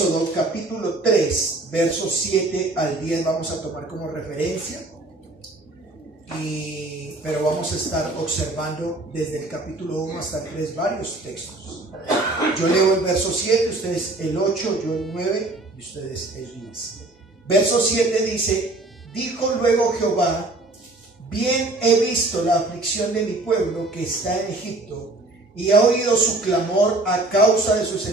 Éxodo capítulo 3, versos 7 al 10 vamos a tomar como referencia, pero vamos a estar observando desde el capítulo 1 hasta el 3 varios textos. Yo leo el verso 7, ustedes el 8, yo el 9 y ustedes el 10. Verso 7 dice: dijo luego Jehová, bien he visto la aflicción de mi pueblo que está en Egipto, y he oído su clamor a causa de sus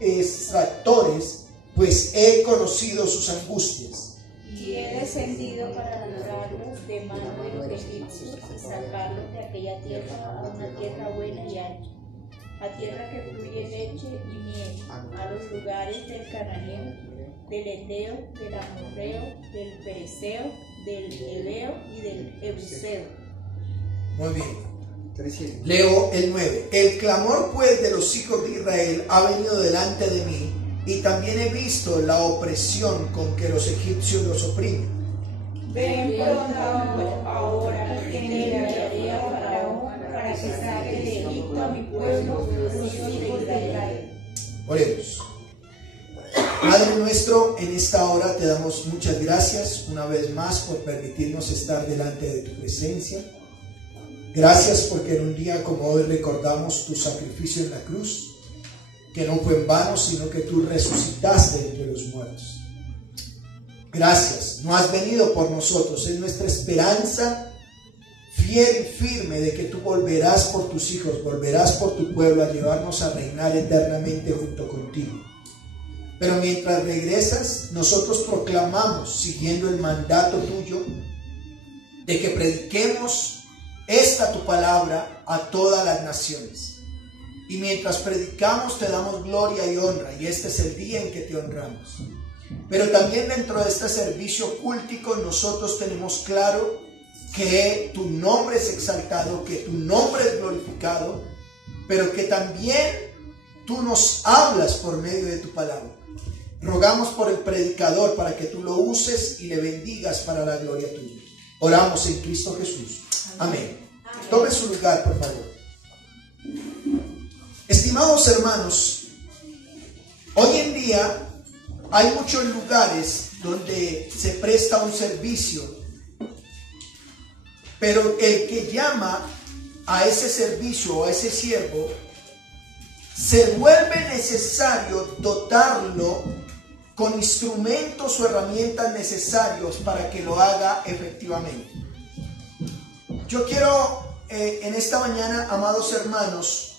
extractores, pues he conocido sus angustias. Y he descendido para librarlos de mano de los egipcios y sacarlos de aquella tierra a una tierra buena y ancha, a tierra que fluye leche y miel, a los lugares del cananeo, del eteo, del amorreo, del pereceo, del heveo y del jebuseo. Muy bien. Leo el 9. El clamor pues de los hijos de Israel ha venido delante de mí, y también he visto la opresión con que los egipcios los oprimen. Ven pronto ahora que enviaré a Faraón para que saque de Egipto a mi pueblo, los hijos de Israel. Oremos. Padre nuestro, en esta hora te damos muchas gracias una vez más por permitirnos estar delante de tu presencia. Gracias porque en un día como hoy recordamos tu sacrificio en la cruz, que no fue en vano, sino que tú resucitaste entre los muertos. Gracias, no has venido por nosotros, es nuestra esperanza fiel y firme de que tú volverás por tus hijos, volverás por tu pueblo a llevarnos a reinar eternamente junto contigo. Pero mientras regresas, nosotros proclamamos, siguiendo el mandato tuyo, de que prediquemos esta tu palabra a todas las naciones. Y mientras predicamos te damos gloria y honra, y este es el día en que te honramos. Pero también dentro de este servicio cultico nosotros tenemos claro que tu nombre es exaltado, que tu nombre es glorificado, pero que también tú nos hablas por medio de tu palabra. Rogamos por el predicador para que tú lo uses y le bendigas para la gloria tuya. Oramos en Cristo Jesús. Amén. Tome su lugar, por favor. Estimados hermanos, hoy en día hay muchos lugares donde se presta un servicio, pero el que llama a ese servicio o a ese siervo, se vuelve necesario dotarlo con instrumentos o herramientas necesarios para que lo haga efectivamente. Yo quiero en esta mañana, amados hermanos,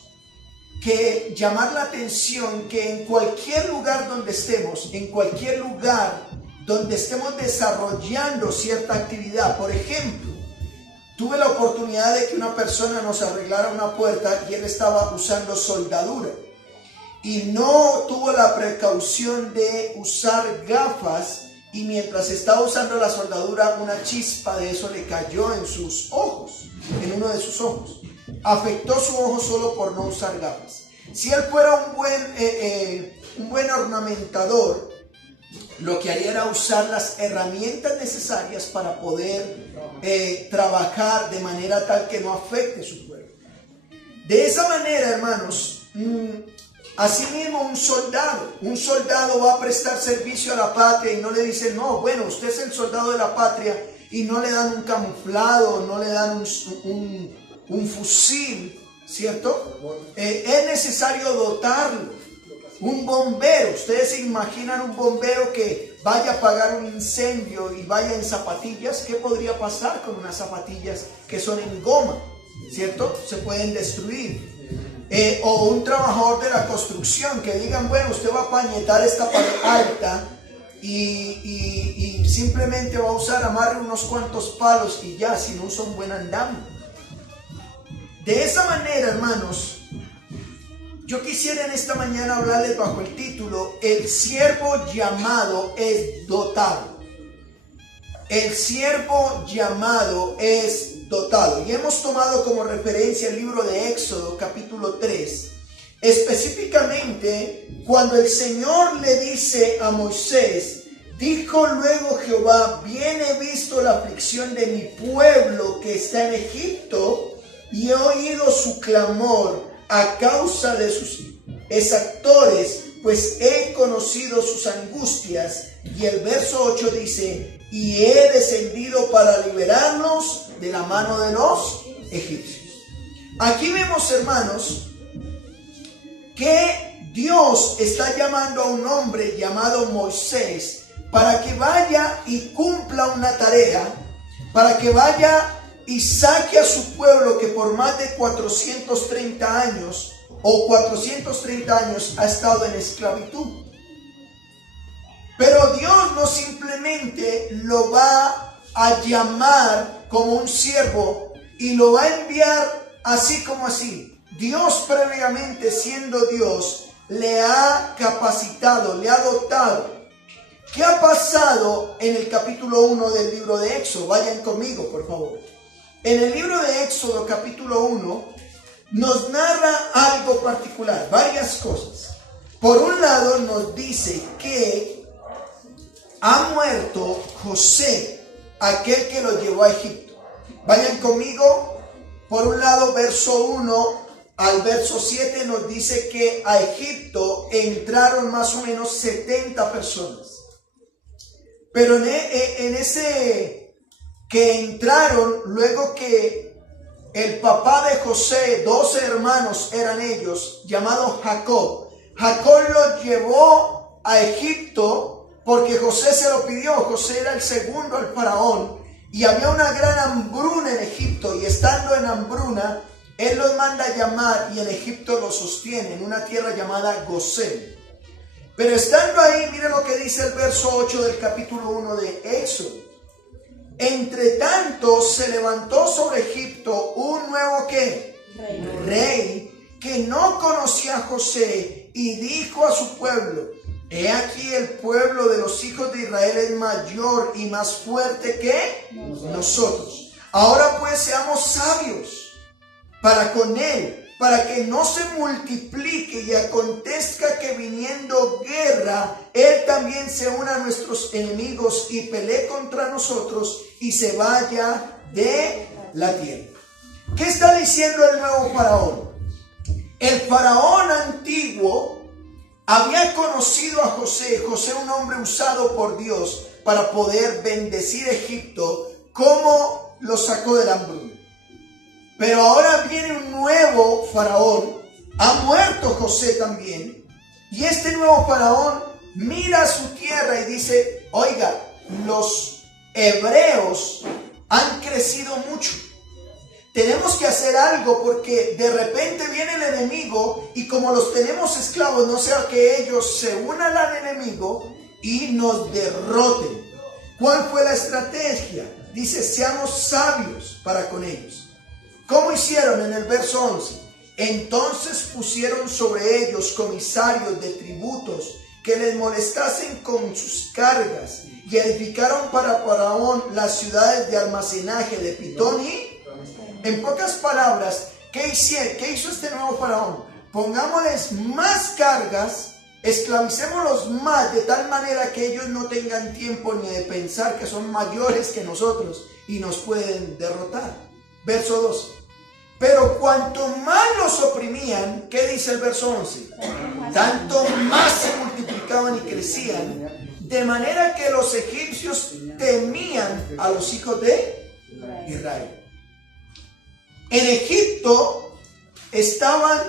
que llamar la atención que en cualquier lugar donde estemos, en cualquier lugar donde estemos desarrollando cierta actividad, por ejemplo, tuve la oportunidad de que una persona nos arreglara una puerta y él estaba usando soldadura y no tuvo la precaución de usar gafas, y mientras estaba usando la soldadura una chispa de eso le cayó en sus ojos, en uno de sus ojos. Afectó su ojo solo por no usar gafas. Si él fuera un buen ornamentador, lo que haría era usar las herramientas necesarias para poder trabajar de manera tal que no afecte su cuerpo. De esa manera, hermanos, asimismo un soldado va a prestar servicio a la patria y no le dicen, no, bueno, usted es el soldado de la patria, y no le dan un camuflado, no le dan un fusil, ¿cierto? Es necesario dotarlo. Un bombero, ustedes se imaginan un bombero que vaya a apagar un incendio y vaya en zapatillas. ¿Qué podría pasar con unas zapatillas que son en goma? ¿Cierto? Se pueden destruir. O un trabajador de la construcción que digan, bueno, usted va a pañetar esta pared alta y simplemente va a usar, amarre unos cuantos palos y ya, si no usa un buen andamio. De esa manera, hermanos, yo quisiera en esta mañana hablarles bajo el título: el siervo llamado es dotado. El siervo llamado es dotado. Y hemos tomado como referencia el libro de Éxodo capítulo 3. Específicamente cuando el Señor le dice a Moisés: dijo luego Jehová, bien he visto la aflicción de mi pueblo que está en Egipto, y he oído su clamor a causa de sus exactores, pues he conocido sus angustias. Y el verso 8 dice, y he descendido para liberarnos de la mano de los egipcios. Aquí vemos, hermanos, que Dios está llamando a un hombre llamado Moisés para que vaya y cumpla una tarea, para que vaya y saque a su pueblo que por más de 430 años ha estado en esclavitud. Pero Dios no simplemente lo va a llamar como un siervo y lo va a enviar así como así. Dios previamente, siendo Dios, le ha capacitado, le ha dotado. ¿Qué ha pasado en el capítulo 1 del libro de Éxodo? Vayan conmigo, por favor. En el libro de Éxodo, capítulo 1, nos narra algo particular, varias cosas. Por un lado, nos dice que ha muerto José, aquel que lo llevó a Egipto. Vayan conmigo. Por un lado, verso 1 al verso 7 nos dice que a Egipto entraron más o menos 70 personas. Pero en ese que entraron, luego que el papá de José, 12 hermanos eran ellos, llamado Jacob. Jacob lo llevó a Egipto porque José se lo pidió. José era el segundo al faraón y había una gran hambruna en Egipto, y estando en hambruna, él los manda a llamar y en Egipto los sostiene, en una tierra llamada Gosén. Pero estando ahí, miren lo que dice el verso 8 del capítulo 1 de Éxodo. Entre tanto se levantó sobre Egipto un nuevo ¿qué? Rey que no conocía a José, y dijo a su pueblo: he aquí el pueblo de los hijos de Israel es mayor y más fuerte que nosotros. Ahora pues seamos sabios para con él, para que no se multiplique y acontezca que viniendo guerra, él también se una a nuestros enemigos y pelee contra nosotros y se vaya de la tierra. ¿Qué está diciendo el nuevo faraón? El faraón antiguo había conocido a José, un hombre usado por Dios para poder bendecir Egipto, como lo sacó del hambruna. Pero ahora viene un nuevo faraón, ha muerto José también, y este nuevo faraón mira a su tierra y dice: oiga, los hebreos han crecido mucho, tenemos que hacer algo, porque de repente viene el enemigo y como los tenemos esclavos, no sea que ellos se unan al enemigo y nos derroten. ¿Cuál fue la estrategia? Dice: seamos sabios para con ellos. ¿Cómo hicieron? En el verso 11. Entonces pusieron sobre ellos comisarios de tributos que les molestasen con sus cargas, y edificaron para Faraón las ciudades de almacenaje de Pitón. Y en pocas palabras, ¿qué hizo este nuevo faraón? Pongámosles más cargas, esclavicémoslos más, de tal manera que ellos no tengan tiempo ni de pensar que son mayores que nosotros y nos pueden derrotar. Verso 12. Pero cuanto más los oprimían, ¿qué dice el verso 11? Tanto más se multiplicaban y crecían, de manera que los egipcios temían a los hijos de Israel. En Egipto estaban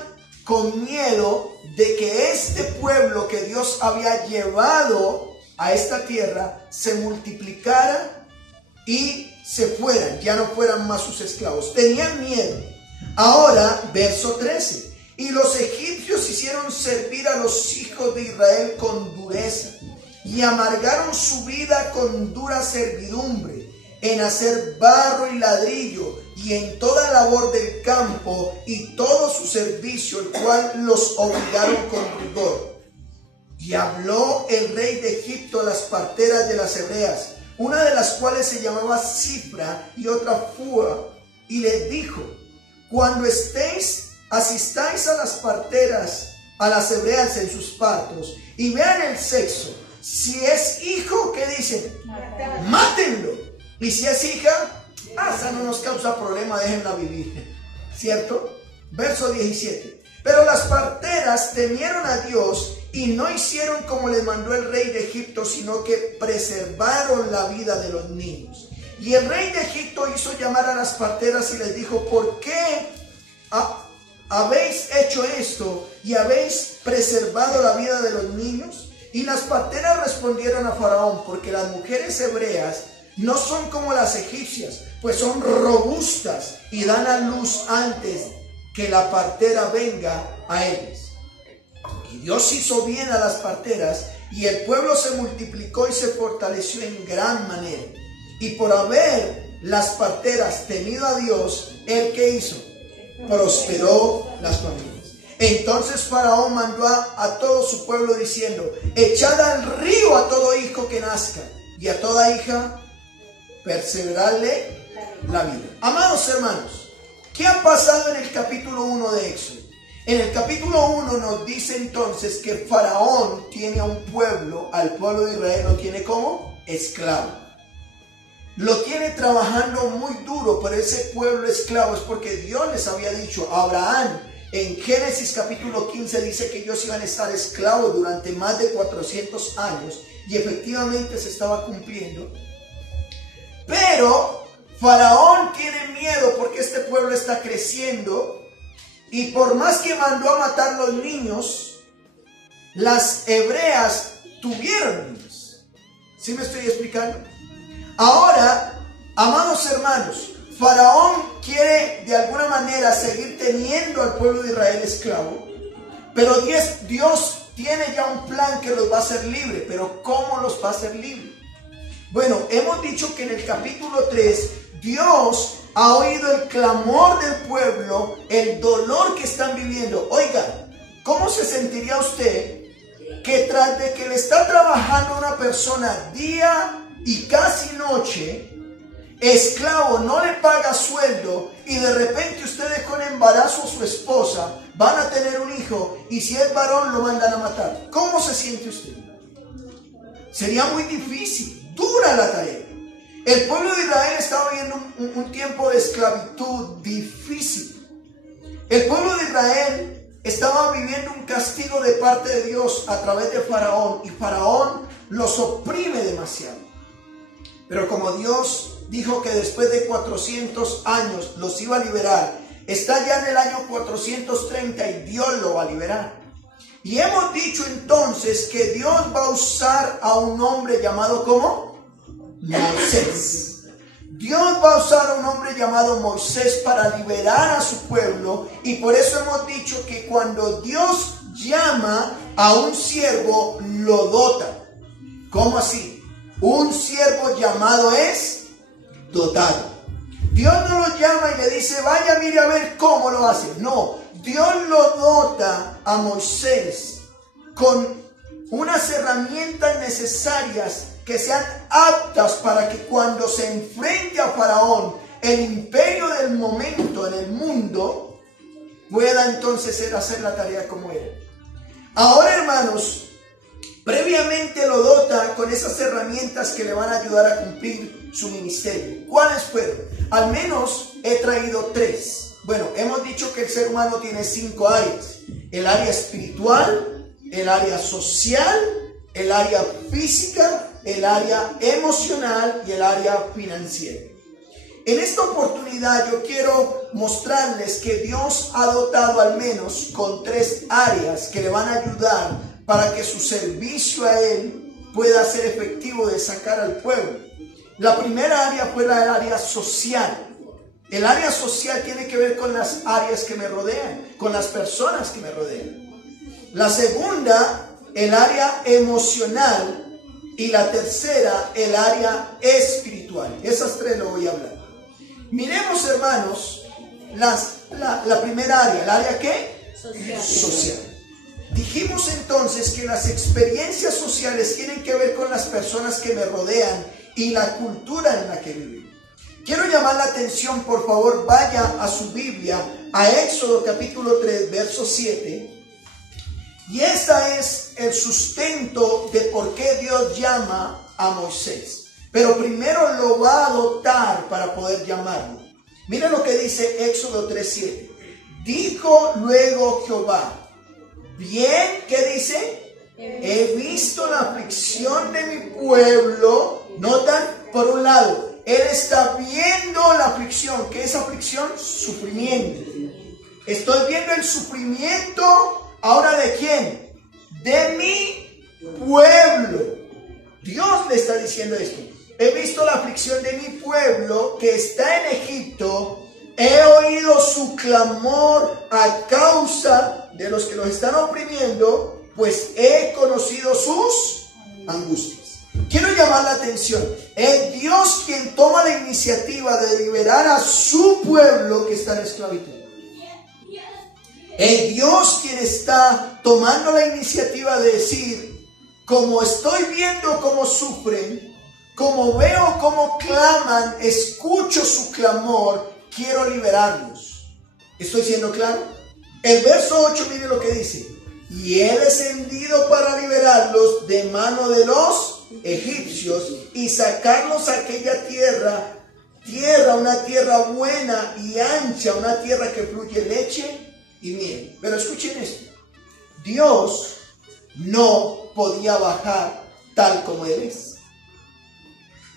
con miedo de que este pueblo que Dios había llevado a esta tierra se multiplicara y se fueran, ya no fueran más sus esclavos. Tenían miedo. Ahora, verso 13. Y los egipcios hicieron servir a los hijos de Israel con dureza, y amargaron su vida con dura servidumbre, en hacer barro y ladrillo, y en toda labor del campo, y todo su servicio, el cual los obligaron con rigor. Y habló el rey de Egipto a las parteras de las hebreas, una de las cuales se llamaba Cifra y otra Fua, y les dijo: cuando asistáis a las parteras, a las hebreas en sus partos, y vean el sexo, si es hijo, ¿qué dicen? Mátenlo. Y si es hija, esa no nos causa problema, déjenla vivir. ¿Cierto? Verso 17. Pero las parteras temieron a Dios y no hicieron como les mandó el rey de Egipto, sino que preservaron la vida de los niños. Y el rey de Egipto hizo llamar a las parteras y les dijo: ¿por qué habéis hecho esto y habéis preservado la vida de los niños? Y las parteras respondieron a Faraón: porque las mujeres hebreas no son como las egipcias, pues son robustas y dan a luz antes que la partera venga a ellas. Y Dios hizo bien a las parteras, y el pueblo se multiplicó y se fortaleció en gran manera. Y por haber las parteras temido a Dios, ¿él qué hizo? Prosperó las familias. Entonces Faraón mandó a todo su pueblo diciendo: echad al río a todo hijo que nazca, y a toda hija perseverarle la vida. Amados hermanos, ¿qué ha pasado en el capítulo 1 de Éxodo? En el capítulo 1 nos dice entonces que Faraón tiene a un pueblo, al pueblo de Israel lo tiene como esclavo. Lo tiene trabajando muy duro, pero ese pueblo esclavo es porque Dios les había dicho a Abraham. En Génesis capítulo 15 dice que ellos iban a estar esclavos durante más de 400 años, y efectivamente se estaba cumpliendo. Pero Faraón tiene miedo porque este pueblo está creciendo, y por más que mandó a matar los niños, las hebreas tuvieron niños. ¿Sí me estoy explicando? Ahora, amados hermanos, Faraón quiere de alguna manera seguir teniendo al pueblo de Israel esclavo, pero Dios tiene ya un plan que los va a hacer libre. Pero ¿cómo los va a hacer libre? Bueno, hemos dicho que en el capítulo 3 Dios ha oído el clamor del pueblo, el dolor que están viviendo. Oiga, ¿cómo se sentiría usted que tras de que le está trabajando una persona día y casi noche, esclavo, no le paga sueldo, y de repente usted dejó en embarazo a su esposa, van a tener un hijo, y si es varón lo mandan a matar? ¿Cómo se siente usted? Sería muy difícil, dura la tarea. El pueblo de Israel estaba viviendo un tiempo de esclavitud difícil. El pueblo de Israel estaba viviendo un castigo de parte de Dios a través de Faraón, y Faraón los oprime demasiado. Pero como Dios dijo que después de 400 años los iba a liberar, está ya en el año 430 y Dios lo va a liberar. Y hemos dicho entonces que Dios va a usar a un hombre llamado ¿cómo? Moisés. Dios va a usar a un hombre llamado Moisés para liberar a su pueblo, y por eso hemos dicho que cuando Dios llama a un siervo, lo dota. ¿Cómo así? Un siervo llamado es dotado. Dios no lo llama y le dice: vaya, mire a ver cómo lo hace. No, Dios lo dota a Moisés con unas herramientas necesarias que sean aptas para que cuando se enfrente a Faraón, el imperio del momento en el mundo, pueda entonces hacer la tarea como él. Ahora, hermanos, previamente lo dota con esas herramientas que le van a ayudar a cumplir su ministerio. ¿Cuáles fueron? Al menos he traído 3. Bueno, hemos dicho que el ser humano tiene 5 áreas: el área espiritual, el área social, el área física, el área emocional y el área financiera. En esta oportunidad yo quiero mostrarles que Dios ha dotado al menos con 3 áreas que le van a ayudar para que su servicio a Él pueda ser efectivo de sacar al pueblo. La primera área fue la área social. El área social tiene que ver con las áreas que me rodean, con las personas que me rodean. La segunda, el área emocional. Y la tercera, el área espiritual. Esas 3 lo voy a hablar. Miremos, hermanos, la primera área. ¿El área qué? Social. Dijimos entonces que las experiencias sociales tienen que ver con las personas que me rodean y la cultura en la que viven. Quiero llamar la atención, por favor, vaya a su Biblia, a Éxodo capítulo 3, verso 7. Y este es el sustento de por qué Dios llama a Moisés. Pero primero lo va a dotar para poder llamarlo. Miren lo que dice Éxodo 3:7. Dijo luego Jehová: bien, ¿qué dice? He visto la aflicción de mi pueblo. Notan, por un lado, él está viendo la aflicción. ¿Qué es aflicción? Sufrimiento. Estoy viendo el sufrimiento, ¿ahora de quién? De mi pueblo. Dios le está diciendo esto. He visto la aflicción de mi pueblo que está en Egipto. He oído su clamor a causa de los que los están oprimiendo, pues he conocido sus angustias. Quiero llamar la atención. Es Dios quien toma la iniciativa de liberar a su pueblo que está en esclavitud. Es Dios quien está tomando la iniciativa de decir, como estoy viendo cómo sufren, como veo cómo claman, escucho su clamor, quiero liberarlos. ¿Estoy siendo claro? El verso 8, mire lo que dice. Y he descendido para liberarlos de mano de los egipcios y sacarlos a aquella tierra, una tierra buena y ancha, una tierra que fluye leche y miel. Pero escuchen esto. Dios no podía bajar tal como Él es.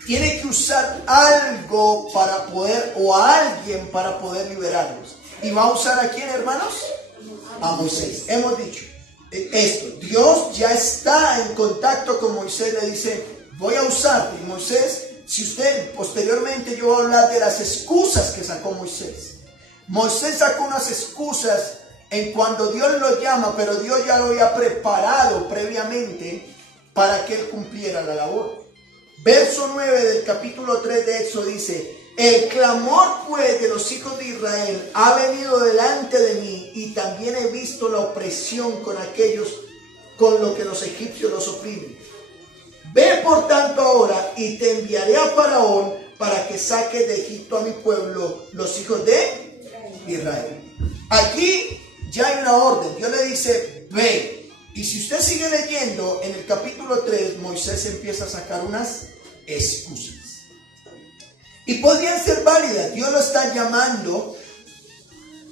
Tiene que usar algo para poder, o a alguien para poder liberarlos. ¿Y va a usar a quién, hermanos? A Moisés. Hemos dicho esto. Dios ya está en contacto con Moisés. Le dice, voy a usarte. Y Moisés, si usted, posteriormente yo voy a hablar de las excusas que sacó Moisés. Moisés sacó unas excusas en cuando Dios lo llama, pero Dios ya lo había preparado previamente para que él cumpliera la labor. Verso 9 del capítulo 3 de Éxodo dice, el clamor pues de los hijos de Israel ha venido delante de mí y también he visto la opresión con aquellos con lo que los egipcios los oprimen. Ve por tanto ahora y te enviaré a Faraón para que saques de Egipto a mi pueblo, los hijos de Israel. Aquí ya hay una orden. Dios le dice, ve. Y si usted sigue leyendo en el capítulo 3, Moisés empieza a sacar unas excusas. Y podrían ser válidas. Dios lo está llamando,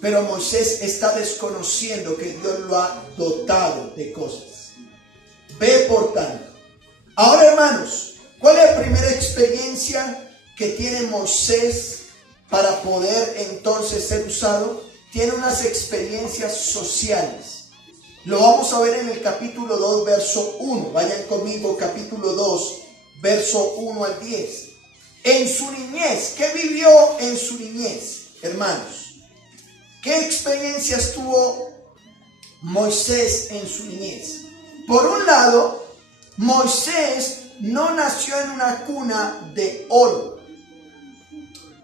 pero Moisés está desconociendo que Dios lo ha dotado de cosas. Ve por tanto. Ahora, hermanos, ¿cuál es la primera experiencia que tiene Moisés para poder entonces ser usado? Tiene unas experiencias sociales. Lo vamos a ver en el capítulo 2, verso 1. Vayan conmigo, capítulo 2, verso 1 al 10. En su niñez, ¿qué vivió en su niñez, hermanos? ¿Qué experiencias tuvo Moisés en su niñez? Por un lado, Moisés no nació en una cuna de oro.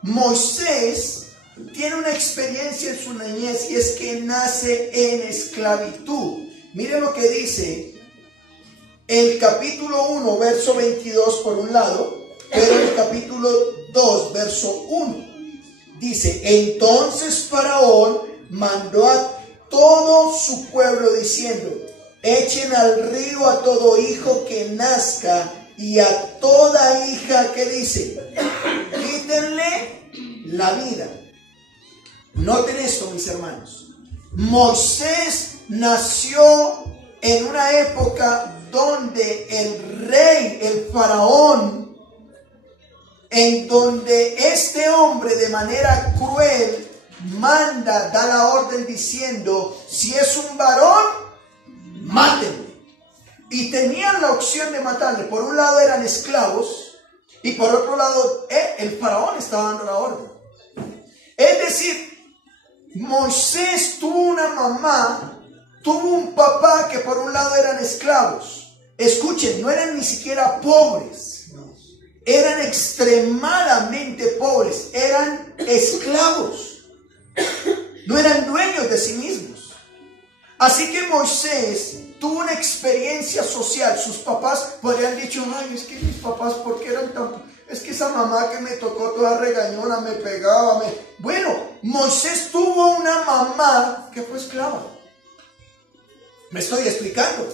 Moisés tiene una experiencia en su niñez y es que nace en esclavitud. Miren lo que dice el capítulo 1, verso 22 por un lado, pero el capítulo 2, verso 1. Dice, entonces Faraón mandó a todo su pueblo diciendo, echen al río a todo hijo que nazca y a toda hija que dice, quítenle la vida. Noten esto, mis hermanos. Moisés nació en una época donde el rey, el faraón, en donde este hombre de manera cruel manda, da la orden diciendo, si es un varón, mátenlo. Y tenían la opción de matarle. Por un lado eran esclavos y por otro lado el faraón estaba dando la orden. Es decir, Moisés tuvo una mamá, tuvo un papá que por un lado eran esclavos. Escuchen, no eran ni siquiera pobres, eran extremadamente pobres, eran esclavos, no eran dueños de sí mismos. Así que Moisés tuvo una experiencia social. Sus papás podrían haber dicho, ay, es que mis papás, ¿por qué eran tan... Es que esa mamá que me tocó toda regañona, me pegaba, Bueno, Moisés tuvo una mamá que fue esclava. ¿Me estoy explicando?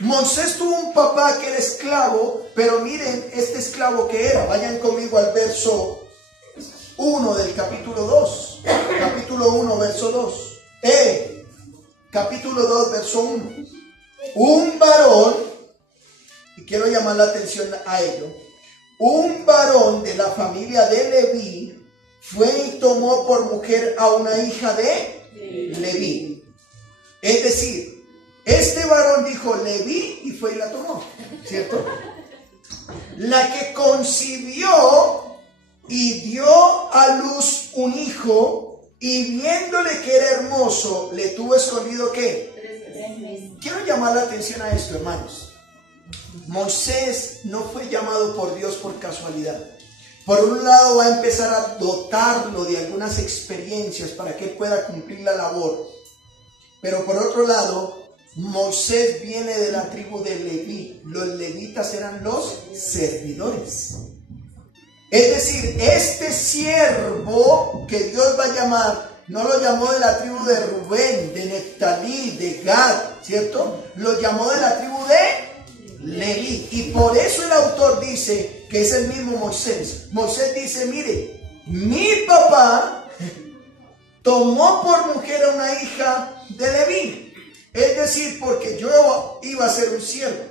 Moisés tuvo un papá que era esclavo, pero miren este esclavo que era. Vayan conmigo al verso 1 del capítulo 2. Capítulo 1, verso 2. Capítulo 2, verso 1. un varón, y quiero llamar la atención a ello, un varón de la familia de Leví fue y tomó por mujer a una hija de Leví. Es decir, este varón dijo Leví y fue y la tomó, ¿cierto? La que concibió y dio a luz un hijo, y viéndole que era hermoso, le tuvo escondido ¿qué? 3 meses. Quiero llamar la atención a esto, hermanos. Moisés no fue llamado por Dios por casualidad. Por un lado va a empezar a dotarlo de algunas experiencias para que pueda cumplir la labor. Pero por otro lado, Moisés viene de la tribu de Leví. Los levitas eran los servidores. Es decir, este siervo que Dios va a llamar, no lo llamó de la tribu de Rubén, de Neftalí, de Gad, ¿cierto? Lo llamó de la tribu de Leví. Y por eso el autor dice que es el mismo Moisés. Moisés dice, mire, mi papá tomó por mujer a una hija de Leví. Es decir, porque yo iba a ser un siervo.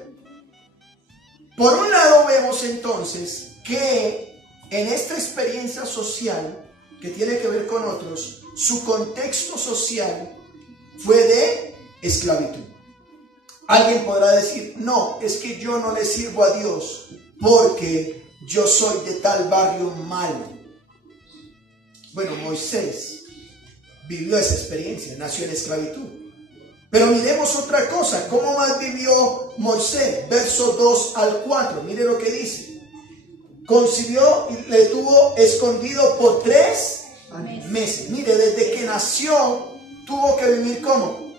Por un lado vemos entonces que en esta experiencia social que tiene que ver con otros, su contexto social fue de esclavitud. Alguien podrá decir, no, es que yo no le sirvo a Dios porque yo soy de tal barrio malo. Bueno, Moisés vivió esa experiencia, nació en esclavitud. Pero miremos otra cosa, ¿cómo más vivió Moisés? Verso 2 al 4, mire lo que dice. Concibió y le tuvo escondido por 3 meses. Mire, desde que nació tuvo que vivir ¿cómo?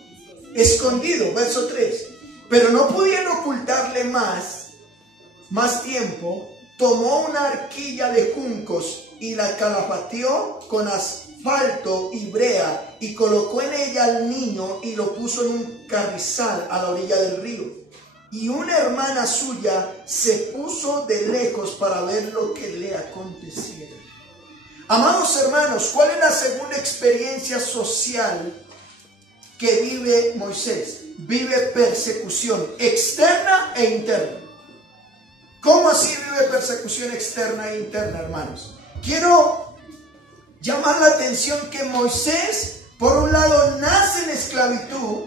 Escondido, verso 3. Pero no pudiendo ocultarle más tiempo, tomó una arquilla de juncos y la calafateó con asfalto y brea, y colocó en ella al niño y lo puso en un carrizal a la orilla del río. Y una hermana suya se puso de lejos para ver lo que le aconteciera. Amados hermanos, ¿cuál es la segunda experiencia social que vive Moisés? Vive persecución externa e interna. ¿Cómo así vive persecución externa e interna, hermanos? Quiero llamar la atención que Moisés, por un lado, nace en esclavitud,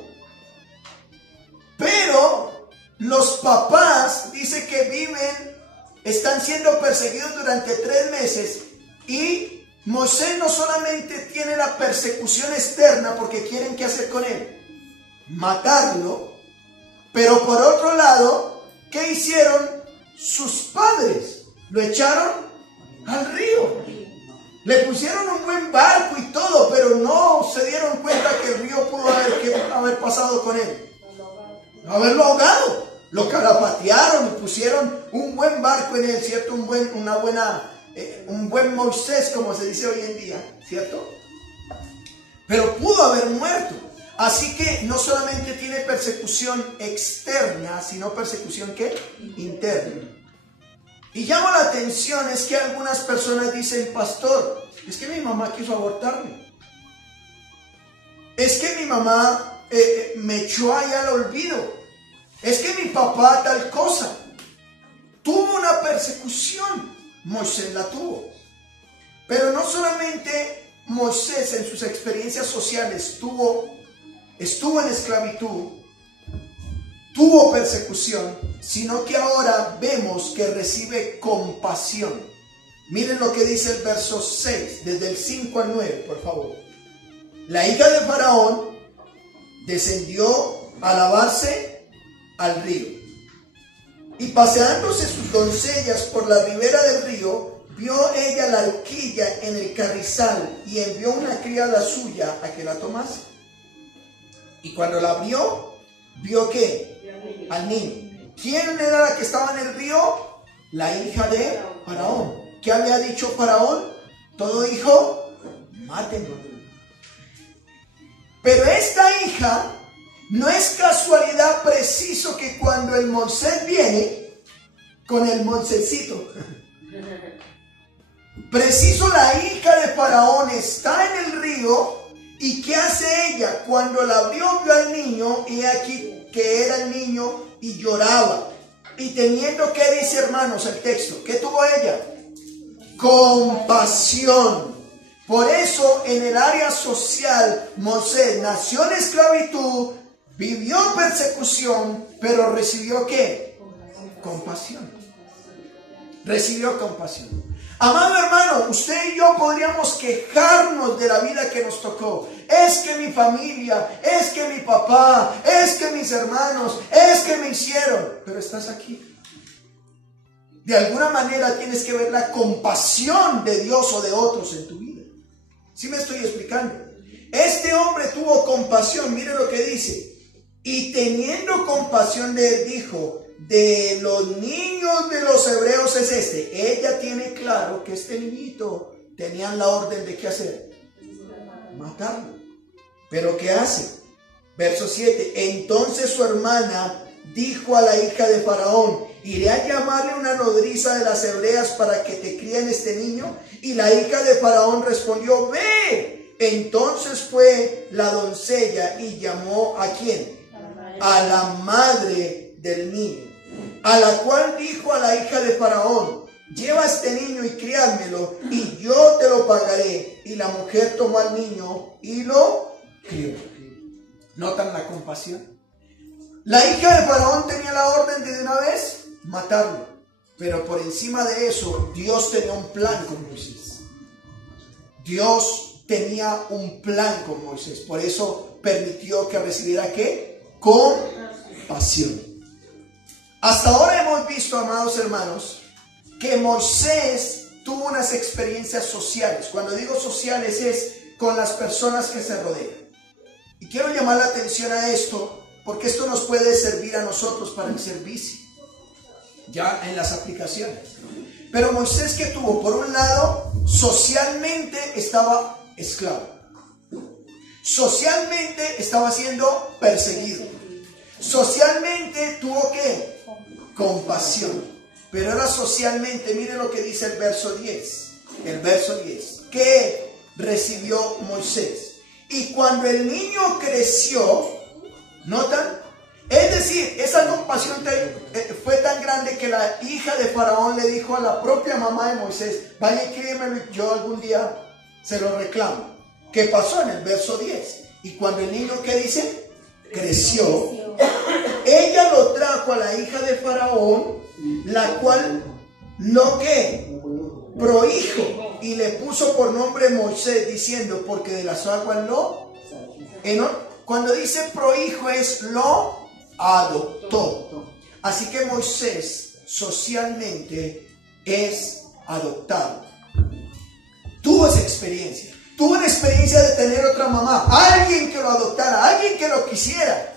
pero los papás dice que están siendo perseguidos durante 3 meses, y Moisés no solamente tiene la persecución externa porque quieren qué hacer con él, matarlo, pero por otro lado, ¿qué hicieron sus padres? Lo echaron al río, le pusieron un buen barco y todo, pero no se dieron cuenta que el río pudo haber pasado con él, haberlo ahogado. Lo calafatearon y pusieron un buen barco en él, ¿cierto? Un buen Moisés, como se dice hoy en día, ¿cierto? Pero pudo haber muerto. Así que no solamente tiene persecución externa, sino persecución ¿qué? Interna. Y llama la atención es que algunas personas dicen, pastor, es que mi mamá quiso abortarme. Es que mi mamá me echó allá al olvido. Es que mi papá tal cosa. Tuvo una persecución. Moisés la tuvo. Pero no solamente Moisés en sus experiencias sociales estuvo en esclavitud, tuvo persecución, sino que ahora vemos que recibe compasión. Miren lo que dice el verso 6, desde el 5 al 9, por favor. La hija de Faraón descendió a lavarse al río, y paseándose sus doncellas por la ribera del río, vio ella la arquilla en el carrizal, y envió una criada suya a que la tomase. Y cuando la vio, ¿vio qué? Al niño. ¿Quién era la que estaba en el río? La hija de Faraón. ¿Qué había dicho Faraón? Todo hijo, mátenlo. Pero esta hija, no es casualidad preciso que cuando el Moisés viene con el Moisésito, preciso la hija de Faraón está en el río ¿Y qué hace ella? Cuando la abrió, vio al niño, y aquí que era el niño, y lloraba. Y teniendo, ¿qué dice, hermanos, el texto? ¿Qué tuvo ella? Compasión. Por eso, en el área social, Moisés nació en esclavitud, vivió persecución, pero recibió ¿qué? Compasión. Recibió compasión. Amado hermano, usted y yo podríamos quejarnos de la vida que nos tocó. Es que mi familia, es que mi papá, es que mis hermanos, es que me hicieron. Pero estás aquí. De alguna manera tienes que ver la compasión de Dios o de otros en tu vida. ¿Sí me estoy explicando? Este hombre tuvo compasión. Mire lo que dice. Y teniendo compasión de él, dijo: de los niños de los hebreos es este. Ella tiene claro que este niñito tenían la orden de qué hacer. Matarlo. Pero ¿qué hace? Verso 7. Entonces su hermana dijo a la hija de Faraón: iré a llamarle una nodriza de las hebreas para que te críen este niño. Y la hija de Faraón respondió: ve. Entonces fue la doncella y llamó ¿a quién? A la madre del niño, a la cual dijo a la hija de Faraón: lleva a este niño y criádmelo, y yo te lo pagaré. Y la mujer tomó al niño y lo crió. ¿Notan la compasión? La hija de Faraón tenía la orden de una vez matarlo, pero por encima de eso, Dios tenía un plan con Moisés. Dios tenía un plan con Moisés, por eso permitió que recibiera ¿qué? Compasión. Hasta ahora hemos visto, amados hermanos, que Moisés tuvo unas experiencias sociales. Cuando digo sociales es con las personas que se rodean. Y quiero llamar la atención a esto, porque esto nos puede servir a nosotros para el servicio, ya en las aplicaciones. Pero Moisés, ¿qué tuvo? Por un lado, socialmente estaba esclavo. Socialmente estaba siendo perseguido. Socialmente tuvo ¿qué? Compasión. Pero ahora socialmente, mire lo que dice el verso 10. El verso 10. ¿Qué recibió Moisés? Y cuando el niño creció, ¿notan? Es decir, esa compasión fue tan grande que la hija de Faraón le dijo a la propia mamá de Moisés: vaya y críemelo, yo algún día se lo reclamo. ¿Qué pasó en el verso 10? Y cuando el niño, ¿qué dice? Creció. Ella lo trajo a la hija de Faraón, la cual lo que prohijo, y le puso por nombre Moisés, diciendo: porque de las aguas lo... Cuando dice prohijo es lo adoptó. Así que Moisés socialmente es adoptado. Tuvo esa experiencia. Tuvo la experiencia de tener otra mamá, alguien que lo adoptara, alguien que lo quisiera.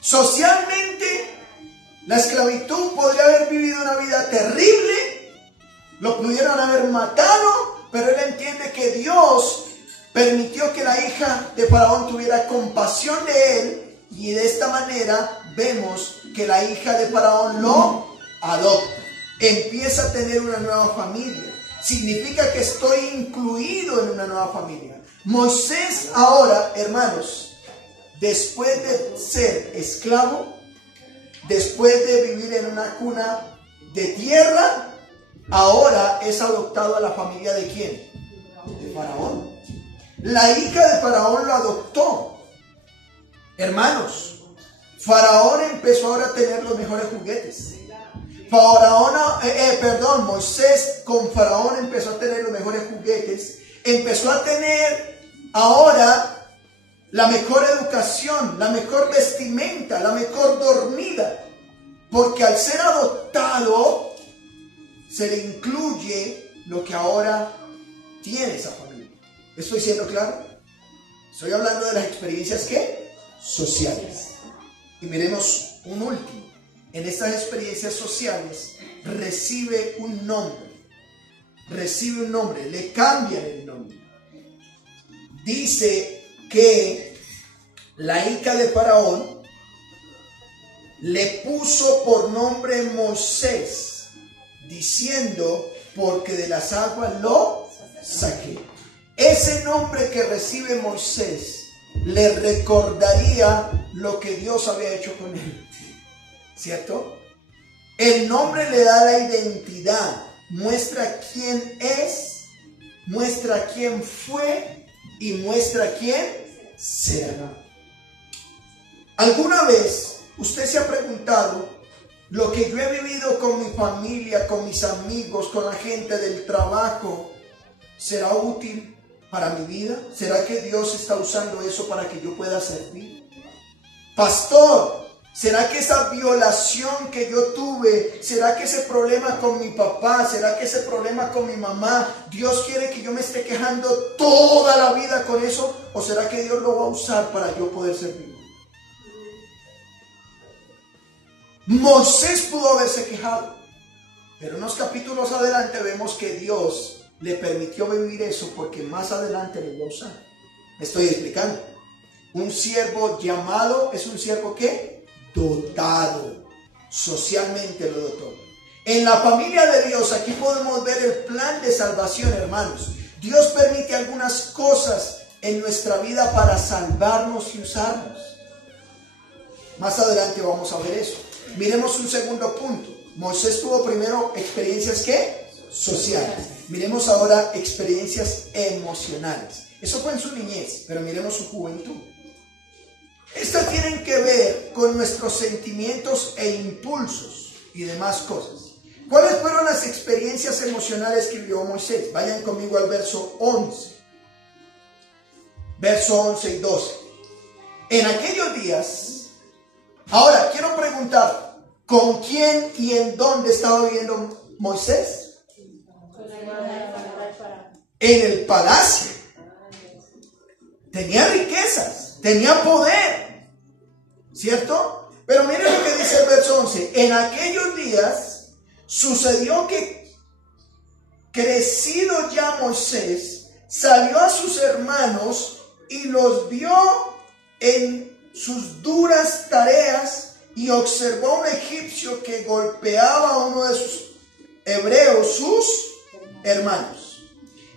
Socialmente, la esclavitud podría haber vivido una vida terrible, lo pudieron haber matado, pero él entiende que Dios permitió que la hija de Faraón tuviera compasión de él, y de esta manera vemos que la hija de Faraón lo adopta. Empieza a tener una nueva familia. Significa que estoy incluido en una nueva familia. Moisés ahora, hermanos, después de ser esclavo, después de vivir en una cuna de tierra, ahora es adoptado a la familia ¿de quién? De Faraón. La hija de Faraón lo adoptó. Hermanos, Faraón empezó ahora a tener los mejores juguetes. Moisés con Faraón empezó a tener los mejores juguetes. Empezó a tener ahora la mejor educación, la mejor vestimenta, la mejor dormida. Porque al ser adoptado, se le incluye lo que ahora tiene esa familia. ¿Estoy siendo claro? Estoy hablando de las experiencias ¿qué? Sociales. Y miremos un último. En estas experiencias sociales recibe un nombre. Recibe un nombre, le cambian el nombre. Dice que la hija de Faraón le puso por nombre Moisés, diciendo: porque de las aguas lo saqué. ese nombre que recibe Moisés le recordaría lo que Dios había hecho con él, ¿cierto? El nombre le da la identidad, muestra quién es, muestra quién fue y muestra quién será. ¿Alguna vez usted se ha preguntado, lo que yo he vivido con mi familia, con mis amigos, con la gente del trabajo, será útil para mi vida? ¿Será que Dios está usando eso para que yo pueda servir? Pastor, ¿será que esa violación que yo tuve, será que ese problema con mi papá, será que ese problema con mi mamá, Dios quiere que yo me esté quejando toda la vida con eso? ¿O será que Dios lo va a usar para yo poder servir? Moisés pudo haberse quejado, pero unos capítulos adelante vemos que Dios le permitió vivir eso porque más adelante lo iba a usar. Me estoy explicando. Un siervo llamado es un siervo ¿qué? Dotado. Socialmente lo dotó. En la familia de Dios aquí podemos ver el plan de salvación, hermanos. Dios permite algunas cosas en nuestra vida para salvarnos y usarnos. Más adelante vamos a ver eso. Miremos un segundo punto. Moisés tuvo primero experiencias ¿qué? Sociales. Miremos ahora experiencias emocionales. Eso fue en su niñez, pero miremos su juventud. Estas tienen que ver con nuestros sentimientos e impulsos y demás cosas. ¿Cuáles fueron las experiencias emocionales que vivió Moisés? Vayan conmigo al verso 11. Verso 11 y 12. En aquellos días... Ahora, quiero preguntar, ¿con quién y en dónde estaba viviendo Moisés? En el palacio. Tenía riquezas, tenía poder, ¿cierto? Pero miren lo que dice el verso 11. En aquellos días sucedió que, crecido ya Moisés, salió a sus hermanos y los vio en sus duras tareas y observó a un egipcio que golpeaba a uno de sus hebreos, sus hermanos.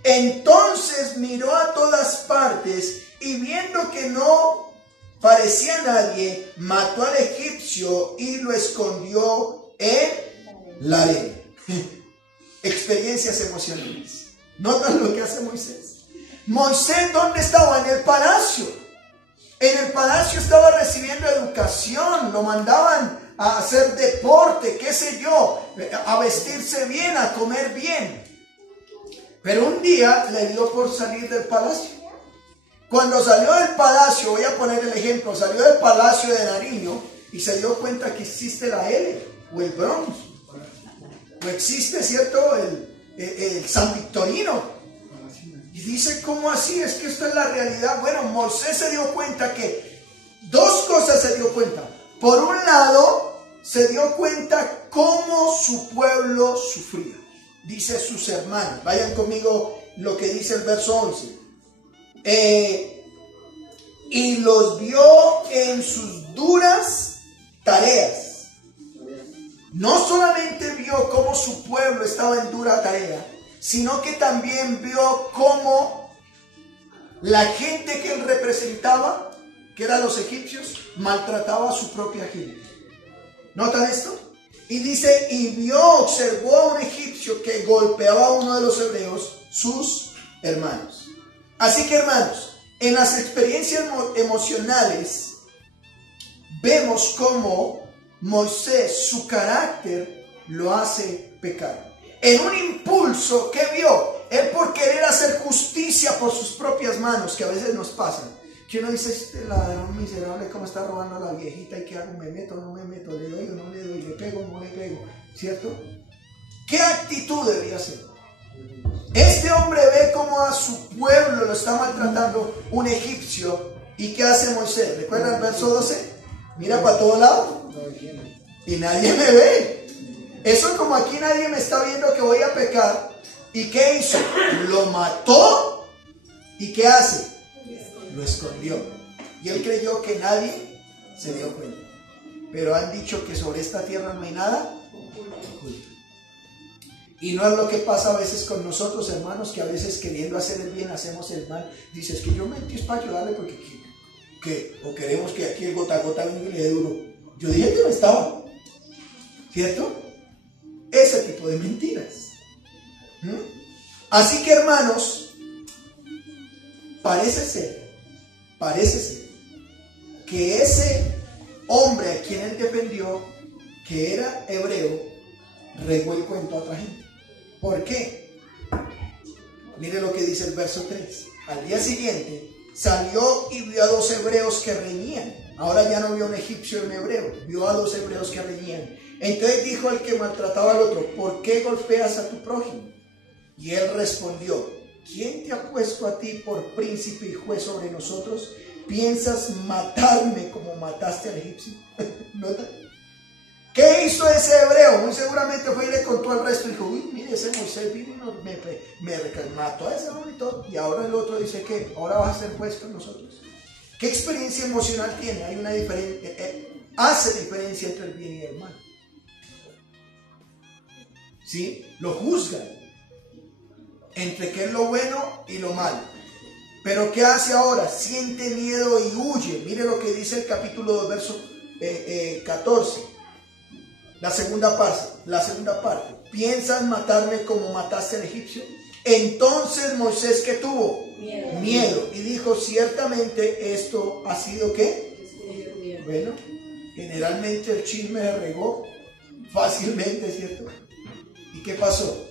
Entonces miró a todas partes y viendo que no parecía nadie, mató al egipcio y lo escondió en la arena. Experiencias emocionales. ¿Notan lo que hace Moisés? Moisés, ¿dónde estaba? En el palacio. En el palacio estaba recibiendo educación, lo mandaban a hacer deporte, qué sé yo, a vestirse bien, a comer bien. Pero un día le dio por salir del palacio. Cuando salió del palacio, voy a poner el ejemplo, salió del palacio de Nariño y se dio cuenta que existe la L o el Bronx, o existe, ¿cierto?, el San Victorino. Y dice, ¿cómo así? Es que esto es la realidad. Bueno, Moisés se dio cuenta que dos cosas se dio cuenta. Por un lado, se dio cuenta cómo su pueblo sufría. Dice sus hermanos. Vayan conmigo lo que dice el verso 11. Y los vio en sus duras tareas. No solamente vio cómo su pueblo estaba en dura tarea, sino que también vio cómo la gente que él representaba, que eran los egipcios, maltrataba a su propia gente. ¿Notan esto? Y dice, y observó a un egipcio que golpeaba a uno de los hebreos, sus hermanos. Así que, hermanos, en las experiencias emocionales, vemos cómo Moisés, su carácter, lo hace pecar. En un impulso que vio, él por querer hacer justicia por sus propias manos, que a veces nos pasan, que uno dice, este ladrón miserable, cómo está robando a la viejita, ¿y qué hago? ¿Me meto o no me meto? ¿Le doy o no le doy? ¿Le pego o no le pego? ¿Cierto? ¿Qué actitud debería hacer? Este hombre ve cómo a su pueblo lo está maltratando un egipcio. ¿Y qué hace Moisés? ¿Recuerdan el verso 12? Mira para todo lado y nadie me ve. Eso como aquí nadie me está viendo que voy a pecar. ¿Y qué hizo? Lo mató. ¿Y qué hace? Lo escondió. Y él creyó que nadie se dio cuenta. Pero han dicho que sobre esta tierra no hay nada oculto. Y no es lo que pasa a veces con nosotros, hermanos, que a veces queriendo hacer el bien hacemos el mal. Dices que yo mentí es para ayudarle porque o queremos que aquí el gota a gota venga y le dé duro. Yo dije que no estaba, ¿cierto? Ese tipo de mentiras. Así que, hermanos, parece ser que ese hombre a quien él defendió, que era hebreo, regó el cuento a otra gente. ¿Por qué? Mire lo que dice el verso 3. Al día siguiente salió y vio a 2 hebreos que reñían. Ahora ya no vio a un egipcio y un hebreo, vio a 2 hebreos que reñían. Entonces dijo el que maltrataba al otro: ¿por qué golpeas a tu prójimo? Y él respondió: ¿quién te ha puesto a ti por príncipe y juez sobre nosotros? ¿Piensas matarme como mataste al egipcio? ¿Nota? ¿Qué hizo ese hebreo? Muy seguramente fue y le contó al resto y dijo: uy, mire, ese Moisés vino y me mató a ese hombre y todo. Y ahora el otro dice que ahora vas a ser juez con nosotros. ¿Qué experiencia emocional tiene? Hay una diferencia, hace diferencia entre el bien y el mal. ¿Sí? Lo juzgan entre qué es lo bueno y lo malo. Pero ¿qué hace ahora? Siente miedo y huye. Mire lo que dice el capítulo 2, verso 14. La segunda parte. ¿Piensas matarme como mataste al egipcio? Entonces Moisés, ¿qué tuvo? Miedo. Y dijo: ciertamente esto ha sido ¿qué? Bueno, generalmente el chisme se regó fácilmente, ¿cierto? ¿Y qué pasó?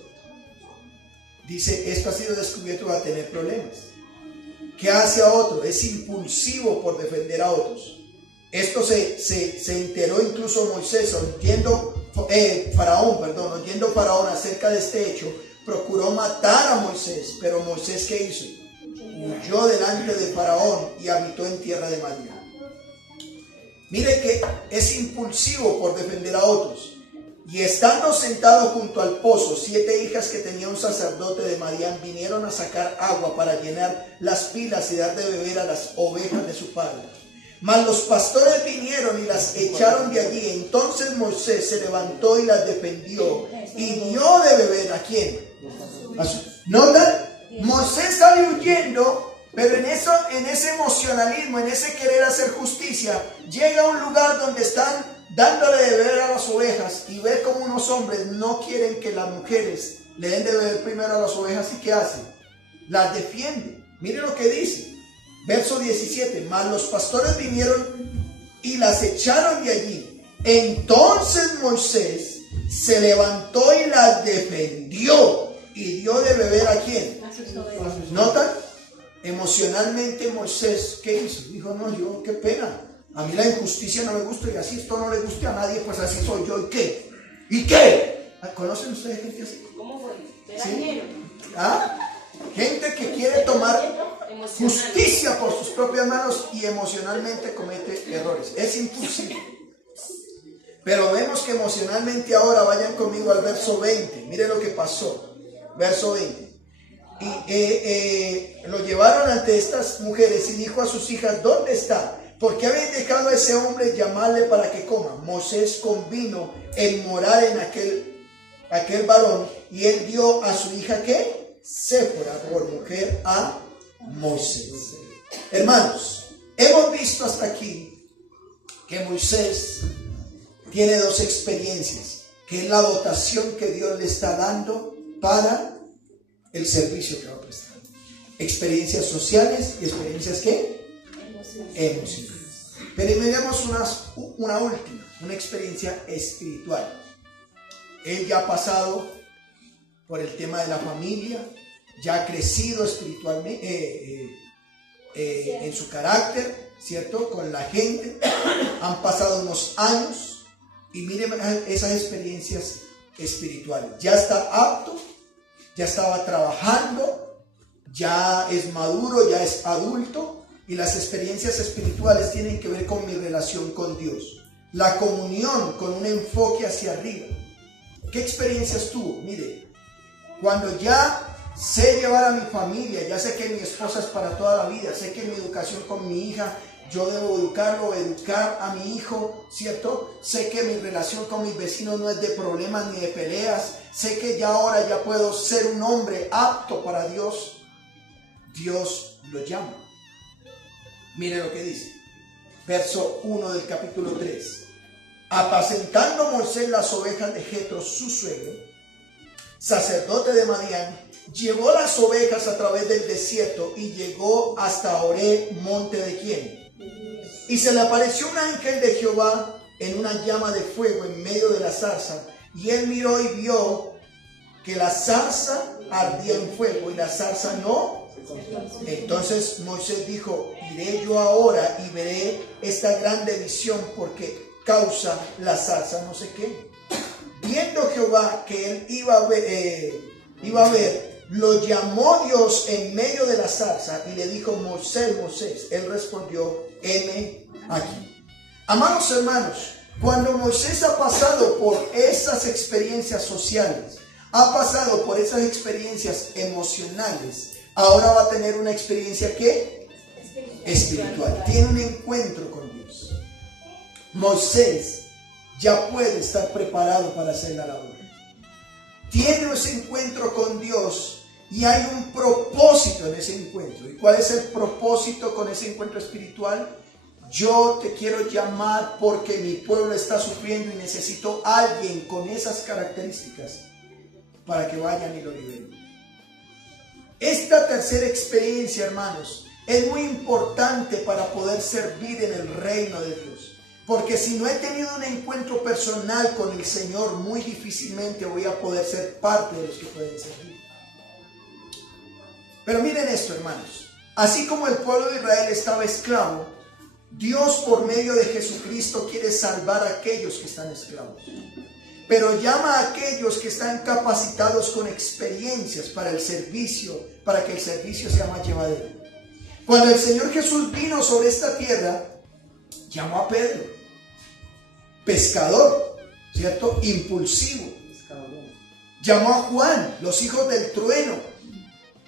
Dice: esto ha sido descubierto, va a tener problemas. ¿Qué hace a otro? Es impulsivo por defender a otros. Esto se enteró incluso Moisés, oyendo Faraón acerca de este hecho, procuró matar a Moisés, pero Moisés, ¿qué hizo? Huyó delante de Faraón y habitó en tierra de Madián. Mire que es impulsivo por defender a otros. Y estando sentado junto al pozo, 7 hijas que tenía un sacerdote de Madián vinieron a sacar agua para llenar las pilas y dar de beber a las ovejas de su padre. Mas los pastores vinieron y las echaron de allí. Entonces Moisés se levantó y las defendió y dio de beber ¿a quién? ¿Notan? Moisés sale huyendo, pero en ese emocionalismo, en ese querer hacer justicia, llega a un lugar donde están dándole de beber a las ovejas y ve como unos hombres no quieren que las mujeres le den de beber primero a las ovejas. ¿Y qué hacen? Las defienden. Mire lo que dice. Verso 17, mas los pastores vinieron y las echaron de allí. Entonces Moisés se levantó y las defendió y dio de beber ¿a quién? ¿Notan? Emocionalmente Moisés, ¿qué hizo? Dijo: no, yo, qué pena. A mí la injusticia no me gusta y así esto no le guste a nadie, pues así soy yo. ¿Y qué? ¿Y qué? ¿Conocen ustedes gente así? ¿Cómo fue? ¿Sí? Gente que quiere tomar justicia por sus propias manos y emocionalmente comete errores. Es impulsivo. Pero vemos que emocionalmente ahora, vayan conmigo al verso 20. Mire lo que pasó. Verso 20. Y lo llevaron ante estas mujeres y dijo a sus hijas: ¿dónde está? ¿Por qué habéis dejado a ese hombre llamarle para que coma? Moisés convino en morar en aquel varón y él dio a su hija ¿qué? Séfora por mujer a Moisés. Hermanos, hemos visto hasta aquí que Moisés tiene 2 experiencias, que es la dotación que Dios le está dando para el servicio que va a prestar. Experiencias sociales y experiencias ¿qué? Emocionales. Pero miremos una última, una experiencia espiritual. Él ya ha pasado por el tema de la familia, ya ha crecido espiritualmente en su carácter, ¿cierto? Con la gente. Han pasado unos años y miren esas experiencias espirituales. Ya está apto, ya estaba trabajando, ya es maduro, ya es adulto. Y las experiencias espirituales tienen que ver con mi relación con Dios. La comunión con un enfoque hacia arriba. ¿Qué experiencias tuvo? Mire, cuando ya sé llevar a mi familia, ya sé que mi esposa es para toda la vida, sé que mi educación con mi hija yo debo educarlo, educar a mi hijo, ¿cierto? Sé que mi relación con mis vecinos no es de problemas ni de peleas. Sé que ya ahora ya puedo ser un hombre apto para Dios. Dios lo llama. Mire lo que dice. Verso 1 del capítulo 3. Apacentando Moisés las ovejas de Jetro, su suegro, sacerdote de Madián, llevó las ovejas a través del desierto y llegó hasta Horeb, monte de ¿quién? Y se le apareció un ángel de Jehová en una llama de fuego en medio de la zarza. Y él miró y vio que la zarza ardía en fuego y la zarza no. Entonces Moisés dijo: iré yo ahora y veré esta grande visión, porque causa la zarza no sé qué. Viendo Jehová que él iba a ver, lo llamó Dios en medio de la zarza y le dijo: Moisés, Moisés. Él respondió: heme aquí. Amados hermanos, cuando Moisés ha pasado por esas experiencias sociales, ha pasado por esas experiencias emocionales, ahora va a tener una experiencia ¿qué? Espiritual. Tiene un encuentro con Dios. Moisés ya puede estar preparado para hacer la labor. Tiene ese encuentro con Dios y hay un propósito en ese encuentro. ¿Y cuál es el propósito con ese encuentro espiritual? Yo te quiero llamar porque mi pueblo está sufriendo y necesito a alguien con esas características para que vayan y lo liberen. Esta tercera experiencia, hermanos, es muy importante para poder servir en el reino de Dios. Porque si no he tenido un encuentro personal con el Señor, muy difícilmente voy a poder ser parte de los que pueden servir. Pero miren esto, hermanos. Así como el pueblo de Israel estaba esclavo, Dios por medio de Jesucristo quiere salvar a aquellos que están esclavos. Pero llama a aquellos que están capacitados con experiencias para el servicio, para que el servicio sea más llevadero. Cuando el Señor Jesús vino sobre esta tierra, llamó a Pedro, pescador, ¿cierto? Impulsivo. Llamó a Juan, los hijos del trueno.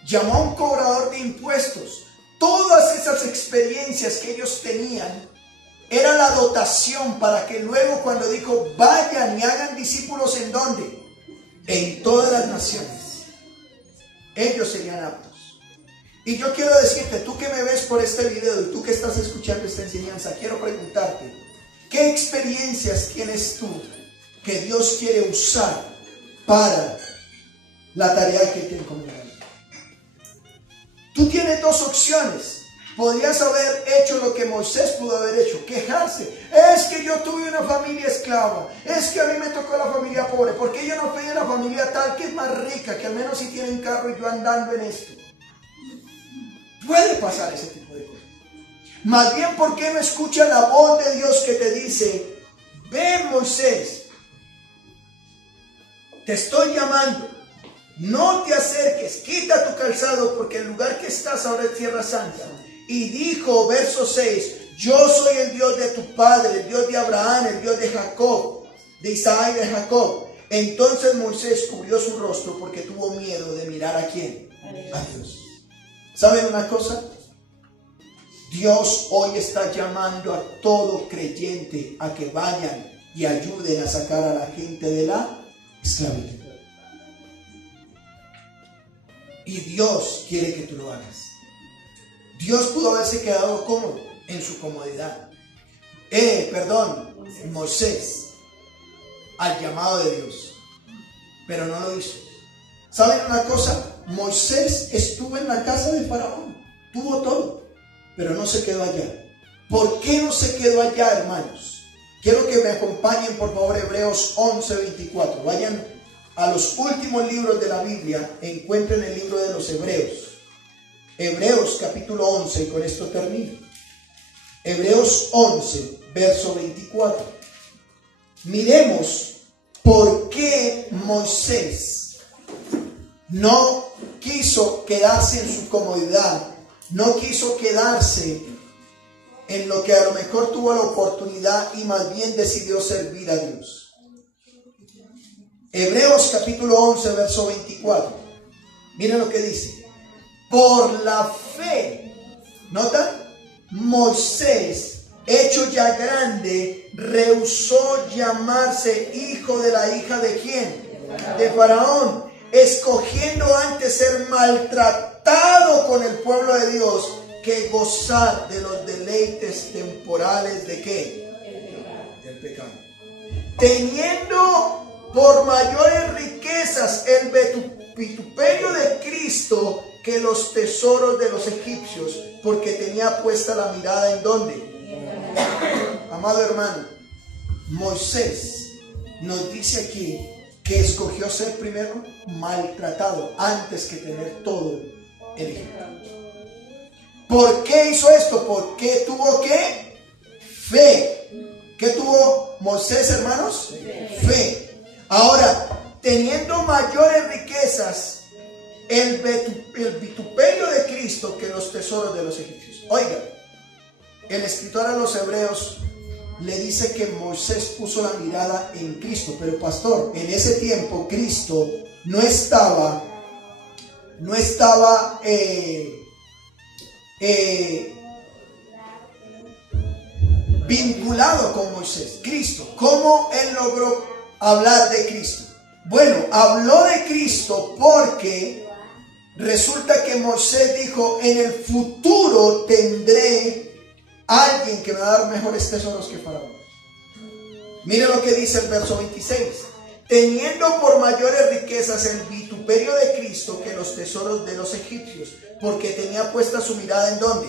Llamó a un cobrador de impuestos. Todas esas experiencias que ellos tenían era la dotación para que luego, cuando dijo vayan y hagan discípulos, ¿en dónde? En todas las naciones, ellos serían aptos. Y yo quiero decirte, tú que me ves por este video y tú que estás escuchando esta enseñanza, quiero preguntarte, ¿qué experiencias tienes tú que Dios quiere usar para la tarea que te encomendó? Tú tienes dos opciones. Podrías haber hecho lo que Moisés pudo haber hecho, quejarse. Es que yo tuve una familia esclava, es que a mí me tocó la familia pobre, porque yo no fui de la familia tal que es más rica, que al menos si tienen carro y yo andando en esto. Puede pasar ese tipo de cosas. Más bien, ¿por qué no escuchas la voz de Dios que te dice: ven, Moisés, te estoy llamando, no te acerques, quita tu calzado, porque el lugar que estás ahora es tierra santa? Y dijo, verso 6, yo soy el Dios de tu padre, el Dios de Abraham, el Dios de Jacob, de Isaac y de Jacob. Entonces Moisés cubrió su rostro porque tuvo miedo de mirar ¿a quién? A Dios. ¿Saben una cosa? Dios hoy está llamando a todo creyente a que vayan y ayuden a sacar a la gente de la esclavitud. Y Dios quiere que tú lo hagas. Dios pudo haberse quedado cómodo en su comodidad. Moisés, al llamado de Dios, pero no lo hizo. ¿Saben una cosa? Moisés estuvo en la casa de Faraón, tuvo todo, pero no se quedó allá. ¿Por qué no se quedó allá, hermanos? Quiero que me acompañen, por favor, Hebreos 11:24. Vayan a los últimos libros de la Biblia, encuentren el libro de los Hebreos. Hebreos capítulo 11, y con esto termino. Hebreos 11, verso 24. Miremos por qué Moisés no quiso quedarse en su comodidad, no quiso quedarse en lo que a lo mejor tuvo la oportunidad y más bien decidió servir a Dios. Hebreos capítulo 11, verso 24. Miren lo que dice. Por la fe, ¿notan? Moisés, hecho ya grande, rehusó llamarse hijo de la hija de ¿quién? De Faraón, escogiendo antes ser maltratado con el pueblo de Dios que gozar de los deleites temporales de ¿qué? Del pecado. Teniendo por mayores riquezas el vituperio de Cristo que los tesoros de los egipcios, porque tenía puesta la mirada ¿en dónde? Amado hermano, Moisés nos dice aquí que escogió ser primero maltratado antes que tener todo el Egipto. ¿Por qué hizo esto? Porque tuvo ¿qué? Fe. ¿Qué tuvo Moisés, hermanos? Fe. Ahora, teniendo mayores riquezas el vituperio de Cristo que los tesoros de los egipcios. Oiga, el escritor a los Hebreos le dice que Moisés puso la mirada en Cristo, pero pastor, en ese tiempo Cristo no estaba vinculado con Moisés. Cristo, ¿cómo él logró hablar de Cristo? Bueno, habló de Cristo porque resulta que Moisés dijo: en el futuro tendré alguien que me va a dar mejores tesoros que Faraón. Mire lo que dice el verso 26. Teniendo por mayores riquezas el vituperio de Cristo que los tesoros de los egipcios, porque tenía puesta su mirada ¿en dónde?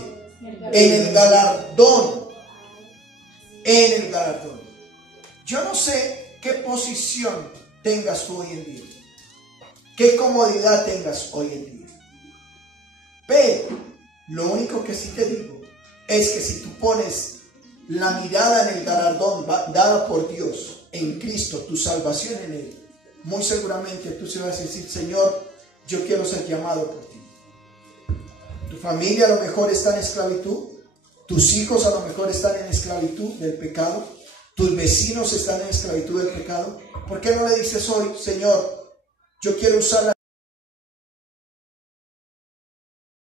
En el galardón. En el galardón. Yo no sé qué posición tengas tú hoy en día, qué comodidad tengas hoy en día, pero lo único que sí te digo es que si tú pones la mirada en el galardón dada por Dios, en Cristo, tu salvación en Él, muy seguramente tú se vas a decir: Señor, yo quiero ser llamado por ti. Tu familia a lo mejor está en esclavitud, tus hijos a lo mejor están en esclavitud del pecado, tus vecinos están en esclavitud del pecado. ¿Por qué no le dices hoy: Señor, yo quiero usar la